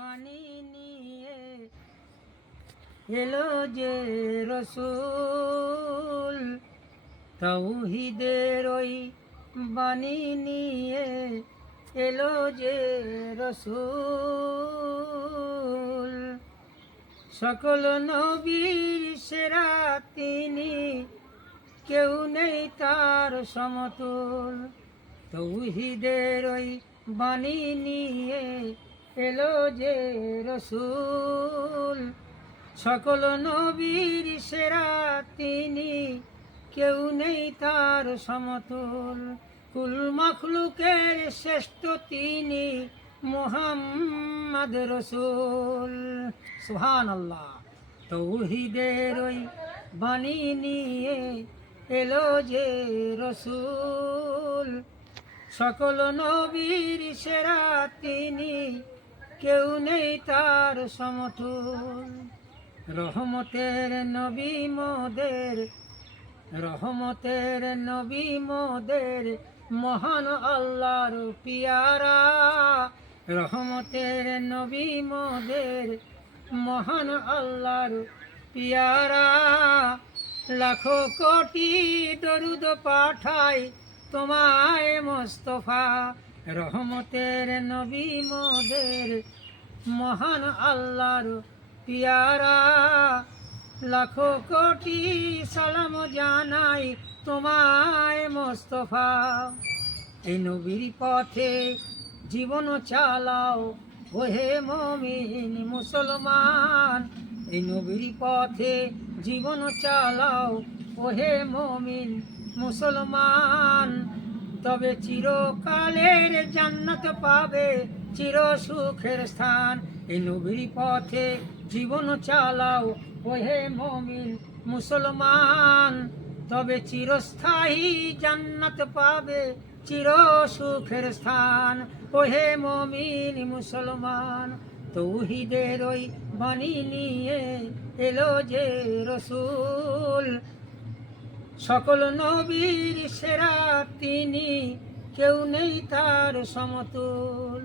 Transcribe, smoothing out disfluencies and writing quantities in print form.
বাণী নিয়ে এলো যে রসুল, তাওহীদের ওই বাণী নিয়ে এলো যে রসুল। সকল নবীর সেরা তিনি, কেউ নেই তার সমতুল। তাওহীদের ওই বাণী নিয়ে এলো যে রসুল। সকল নবীর সেরা তিনি, কেউ নেই তার সমতুল। কুল মখলুকের শ্রেষ্ঠ তিনি, মুহাম্মদ রসুল। সুবহানাল্লাহ। তাওহীদের ওই বাণী নিয়ে এলো যে রসুল। সকল নবীর সেরা তিনি, কেউ নেই তার সমতুল। রহমতের নবী মোদের, রহমতের নবী মোদের, মহান আল্লাহর পিয়ারা। রহমতের নবী মোদের, মহান আল্লাহর পিয়ারা। লাখো কোটি দরুদ পাঠাই তোমায় মোস্তফা। রহমতের নবী মোদের, মহান আল্লাহর পিয়ারা। লাখো কোটি সালাম জানাই তোমায় মোস্তফা। এই নবীর পথে জীবন চালাও ওহে মুমিন মুসলমান। এই নবীর পথে জীবন চালাও ওহে মুমিন মুসলমান। তবে চিরকালের জান্নাত পাবে, চির সুখের স্থান। এই নবীর পথে জীবন চালাও ওহে মুমিন মুসলমান। তবে চিরস্থায়ী জান্নাত পাবে, চির সুখের স্থান। ওহে মুমিন মুসলমান, তাওহীদের ওই বাণী নিয়ে এলো যে রসুল। সকল নবীর সেরা তিনি, কেউ নেই তার সমতুল।